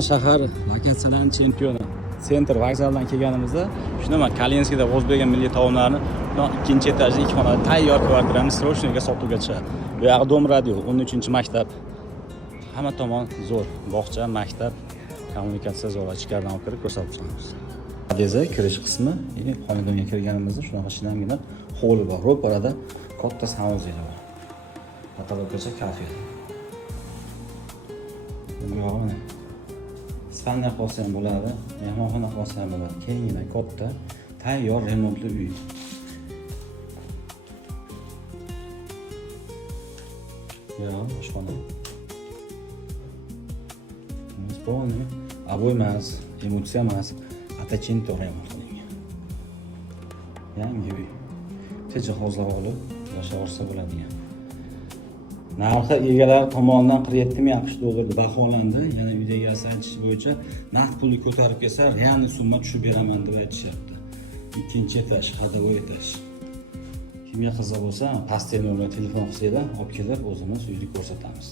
Shahar lokatsiyalarning chempioni Center vokzalidan kelganimizda shunaqa Kalinskida O'zbekiston milliy taomlarini ikkinchi etajda ikki xonali tayyor kvartirani srochnoga sotuvga chiqadi. Bu yoqda Dom radio 13-maktab. Hamma tomon zo'r. Bog'cha, maktab, kommunikatsiya zo'r. Ichkaridan olib kirib ko'rsatib chiqamiz. Deza kirish qismi, xonadonga kirganimizda shunaqa shinamgina hovli bor. Ro'parada katta saunzeli bor. Patologgacha kafe. Bu yo'g'ini Spanner qolsa ham bo'ladi, mehmonxona qolsa ham bo'ladi. Keyingina katta, tayyor remontli uy. Oshxona. Полный. Обои emas, emotsiya emas, atachinto remont qilingan. Yangi uy. Jihozlar olib yashaversa bo'ladigan. Narxi egalari tomonidan 47 ming AQSh dollarga baholandi. Yana uyda egasi aytishi bo'yicha naqd pulni ko'tarib kelsa, real summa tushib beraman deb aytishyapti. Ikkinchi etaj, xadovoy etaj. Kimga qiziq bo'lsa, pastga nomer telefon qilsanglar, olib kelib o'zimiz uyni ko'rsatamiz.